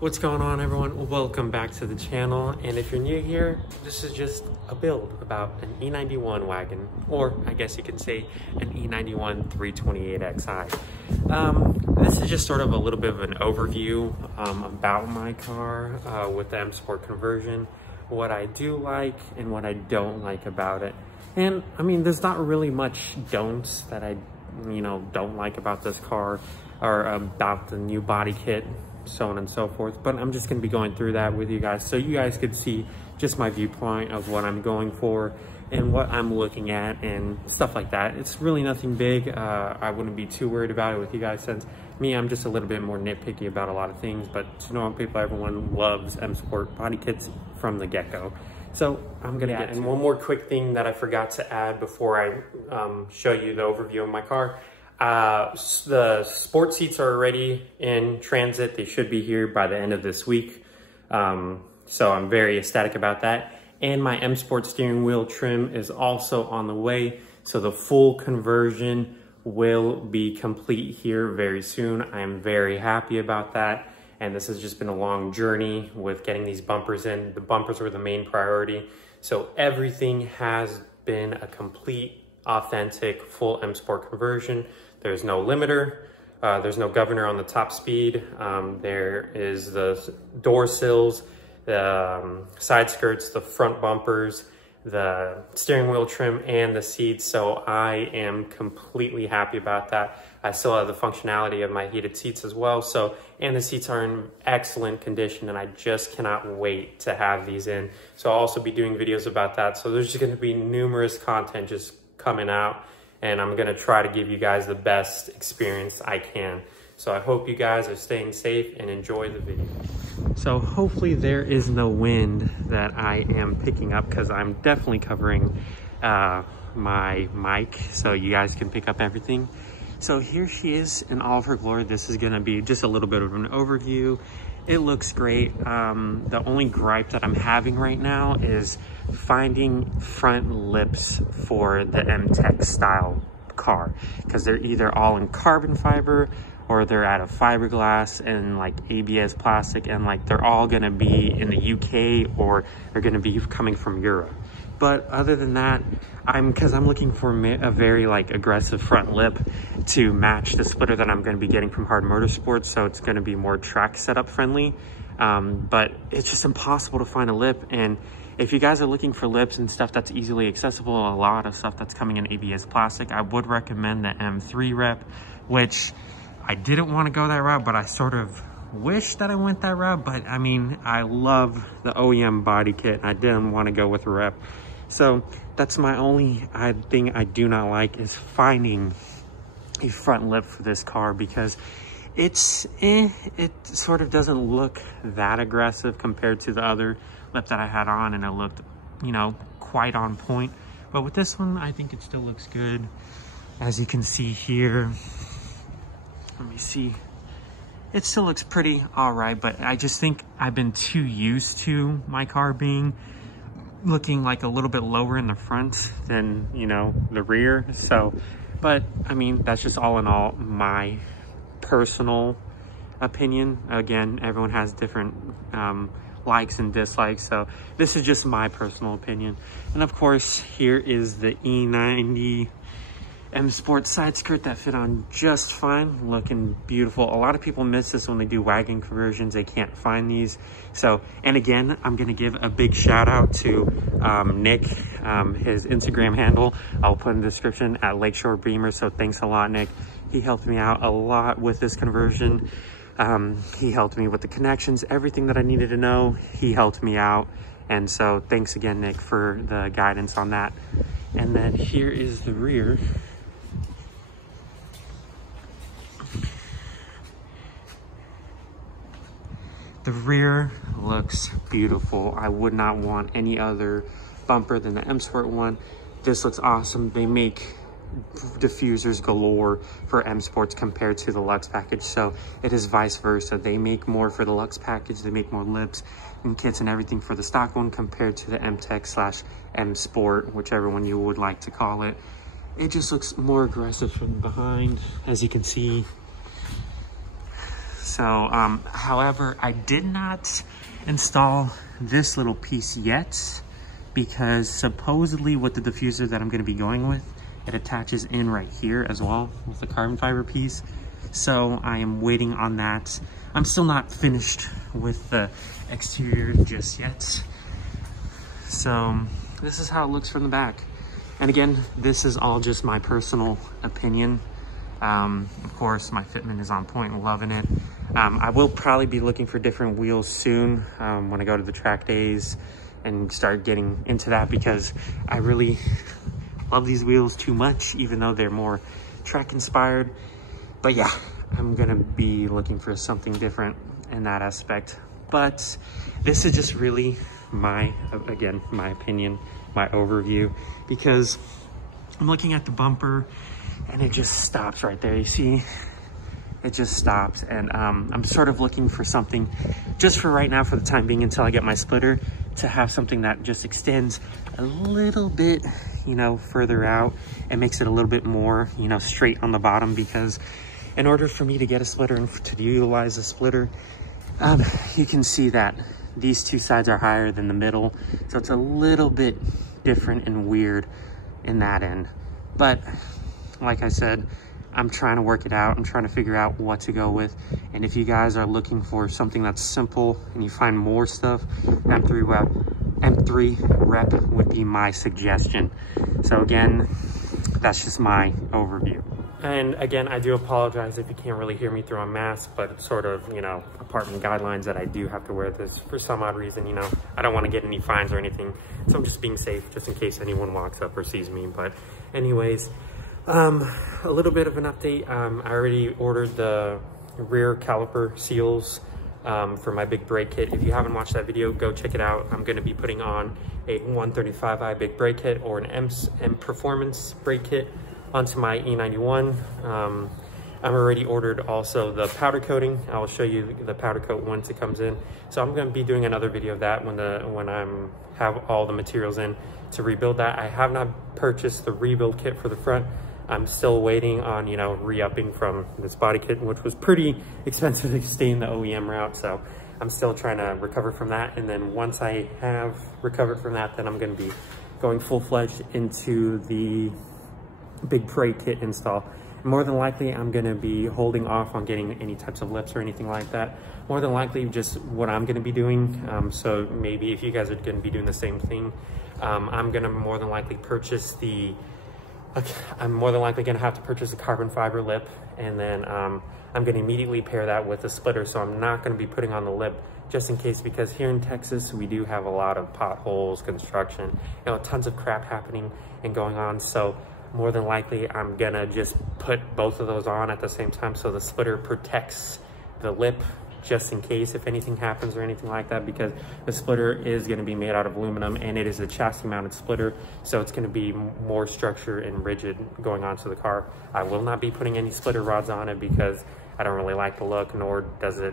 What's going on, everyone? Welcome back to the channel, and if you're new here, this is just a build about an E91 wagon, or I guess you can say an E91 328xi. This is just sort of a little bit of an overview about my car with the M-Sport conversion, what I do like and what I don't like about it. And I mean, there's not really much don'ts that I don't like about this car or about the new body kit, so on and so forth, but I'm just going to be going through that with you guys so you guys could see just my viewpoint of what I'm going for and what I'm looking at and stuff like that. It's really nothing big. I wouldn't be too worried about it with you guys, since I'm just a little bit more nitpicky about a lot of things, but to normal people, everyone loves M-Sport body kits from the get-go. So I'm gonna get and one more quick thing that I forgot to add before I show you the overview of my car. The sport seats are already in transit. They should be here by the end of this week. So I'm very ecstatic about that. And my M-Sport steering wheel trim is also on the way. So the full conversion will be complete here very soon. I am very happy about that. And this has just been a long journey with getting these bumpers in. The bumpers were the main priority. So everything has been a complete, authentic, full M-Sport conversion. There's no limiter, there's no governor on the top speed. There is the door sills, the side skirts, the front bumpers, the steering wheel trim, and the seats. So I am completely happy about that. I still have the functionality of my heated seats as well. So, and the seats are in excellent condition, and I just cannot wait to have these in. So I'll also be doing videos about that. So there's just gonna be numerous content just coming out, and I'm gonna try to give you guys the best experience I can. So I hope you guys are staying safe and enjoy the video. So hopefully there is no wind that I am picking up, because I'm definitely covering my mic so you guys can pick up everything. So here she is in all of her glory. This is gonna be just a little bit of an overview. It looks great. The only gripe that I'm having right now is finding front lips for the M-Tech style car, because they're either all in carbon fiber or they're out of fiberglass and like ABS plastic, and like they're all gonna be in the UK or they're gonna be coming from Europe. But other than that, because I'm looking for a very like aggressive front lip to match the splitter that I'm going to be getting from Hard Motorsports, so it's going to be more track setup friendly. But it's just impossible to find a lip. And if you guys are looking for lips and stuff that's easily accessible, a lot of stuff that's coming in ABS plastic, I would recommend the M3 rep, which I didn't want to go that route, but I sort of wish that I went that route. But I mean, I love the OEM body kit. I didn't want to go with a rep. So that's my only thing I do not like, is finding a front lip for this car, because it sort of doesn't look that aggressive compared to the other lip that I had on, and it looked, quite on point. But with this one, I think it still looks good. As you can see here, let me see. It still looks pretty all right, but I just think I've been too used to my car looking like a little bit lower in the front than, the rear. So, but I mean, that's just all in all my personal opinion. Again, everyone has different likes and dislikes, so this is just my personal opinion. And of course, here is the E90 M-Sport side skirt that fit on just fine, looking beautiful. A lot of people miss this when they do wagon conversions. They can't find these. So, and again, I'm gonna give a big shout out to Nick, his Instagram handle I'll put in the description, at Lakeshore Beamer. So thanks a lot, Nick. He helped me out a lot with this conversion. He helped me with the connections, everything that I needed to know, he helped me out. And so thanks again, Nick, for the guidance on that. And then here is the rear. The rear looks beautiful. I would not want any other bumper than the M-Sport one. This looks awesome. They make diffusers galore for M-Sports compared to the Luxe package, so it is vice versa. They make more for the Luxe package. They make more lips and kits and everything for the stock one compared to the M-Tech / M-Sport, whichever one you would like to call it. It just looks more aggressive from behind, as you can see. So, however, I did not install this little piece yet because supposedly with the diffuser that I'm going to be going with, it attaches in right here as well with the carbon fiber piece. So I am waiting on that. I'm still not finished with the exterior just yet. So this is how it looks from the back. And again, this is all just my personal opinion. Of course, my fitment is on point, loving it. I will probably be looking for different wheels soon when I go to the track days and start getting into that, because I really love these wheels too much, even though they're more track inspired. But yeah, I'm gonna be looking for something different in that aspect. But this is just really my opinion, my overview, because I'm looking at the bumper and it just stops right there. You see, it just stops. And I'm sort of looking for something just for right now, for the time being, until I get my splitter, to have something that just extends a little bit, you know, further out and makes it a little bit more, you know, straight on the bottom. Because in order for me to get a splitter and to utilize a splitter, you can see that these two sides are higher than the middle. So it's a little bit different and weird in that end. But like I said, I'm trying to work it out. I'm trying to figure out what to go with. And if you guys are looking for something that's simple and you find more stuff, M3 rep would be my suggestion. So again, that's just my overview. And again, I do apologize if you can't really hear me through a mask, but it's sort of, you know, apartment guidelines that I do have to wear this for some odd reason. You know, I don't want to get any fines or anything, so I'm just being safe just in case anyone walks up or sees me. But anyways, a little bit of an update. I already ordered the rear caliper seals for my big brake kit. If you haven't watched that video, go check it out. I'm going to be putting on a 135i big brake kit or an M Performance brake kit onto my E91. I'm already ordered also the powder coating. I will show you the powder coat once it comes in. So I'm going to be doing another video of that when I'm have all the materials in to rebuild that. I have not purchased the rebuild kit for the front. I'm still waiting on, you know, re-upping from this body kit, which was pretty expensive to stay in the OEM route. So I'm still trying to recover from that. And then once I have recovered from that, then I'm going to be going full-fledged into the big brake kit install. More than likely, I'm going to be holding off on getting any types of lips or anything like that. More than likely, just what I'm going to be doing. So maybe if you guys are going to be doing the same thing, I'm going to more than likely purchase the I'm more than likely going to have to purchase a carbon fiber lip, and then I'm going to immediately pair that with a splitter. So I'm not going to be putting on the lip just in case, because here in Texas, we do have a lot of potholes, construction, you know, tons of crap happening and going on. So more than likely, I'm going to just put both of those on at the same time, so the splitter protects the lip just in case if anything happens or anything like that, because the splitter is going to be made out of aluminum and it is a chassis mounted splitter, so it's going to be more structure and rigid going onto the car. I will not be putting any splitter rods on it because I don't really like the look, nor does it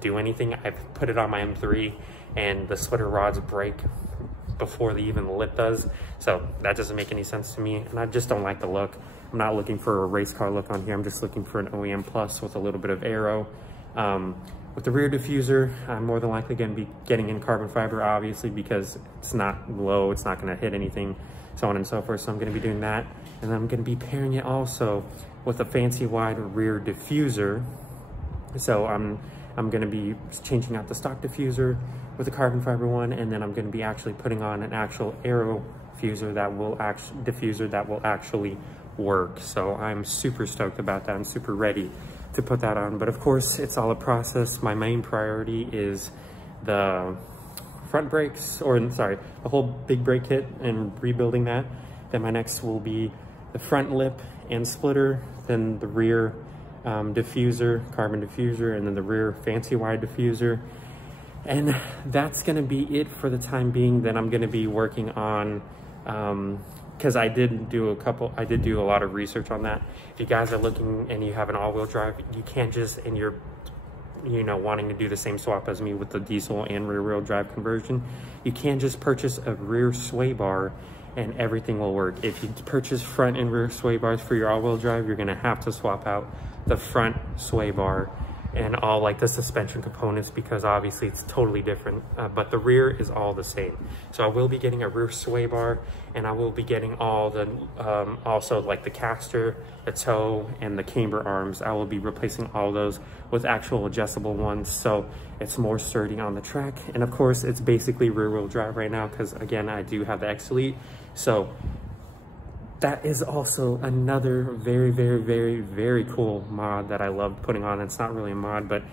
do anything. I've put it on my M3 and the splitter rods break before even the lip does, so that doesn't make any sense to me, and I just don't like the look. I'm not looking for a race car look on here. I'm just looking for an OEM plus with a little bit of aero. With the rear diffuser, I'm more than likely going to be getting in carbon fiber, obviously, because it's not low, it's not going to hit anything, so on and so forth. So I'm going to be doing that, and then I'm going to be pairing it also with a fancy wide rear diffuser. So I'm going to be changing out the stock diffuser with a carbon fiber one, and then I'm going to be actually putting on an actual aero diffuser that will actually work. So I'm super stoked about that. I'm super ready to put that on, but of course it's all a process. My main priority is the front brakes, or sorry, the whole big brake kit and rebuilding that. Then my next will be the front lip and splitter, then the rear diffuser, carbon diffuser, and then the rear fancy wide diffuser. And that's gonna be it for the time being. Then I'm gonna be working on because I did do a lot of research on that. If you guys are looking and you have an all-wheel drive, you can't just, and you're, you know, wanting to do the same swap as me with the diesel and rear-wheel drive conversion, you can't just purchase a rear sway bar and everything will work. If you purchase front and rear sway bars for your all-wheel drive, you're gonna have to swap out the front sway bar and all like the suspension components, because obviously it's totally different, but the rear is all the same. So I will be getting a rear sway bar, and I will be getting all the also like the caster, the toe, and the camber arms. I will be replacing all those with actual adjustable ones, so it's more sturdy on the track. And of course it's basically rear wheel drive right now, because again I do have the X Elite. So that is also another very cool mod that I love putting on. It's not really a mod, but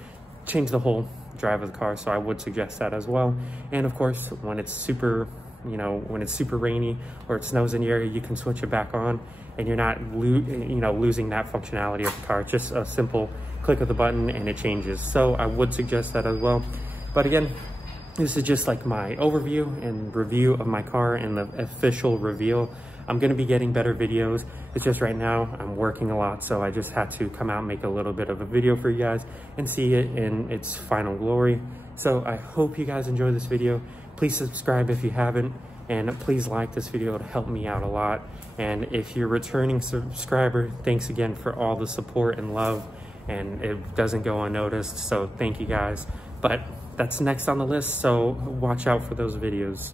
change the whole drive of the car, so I would suggest that as well. And of course, when it's super, when it's super rainy or it snows in the area, you can switch it back on, and you're not losing that functionality of the car. It's just a simple click of the button and it changes. So I would suggest that as well. But again, this is just like my overview and review of my car and the official reveal. I'm gonna be getting better videos. It's just right now I'm working a lot, so I just had to come out and make a little bit of a video for you guys and see it in its final glory. So I hope you guys enjoy this video. Please subscribe if you haven't, and please like this video. It'll help me out a lot. And if you're a returning subscriber, thanks again for all the support and love, and it doesn't go unnoticed, so thank you guys. But that's next on the list, so watch out for those videos.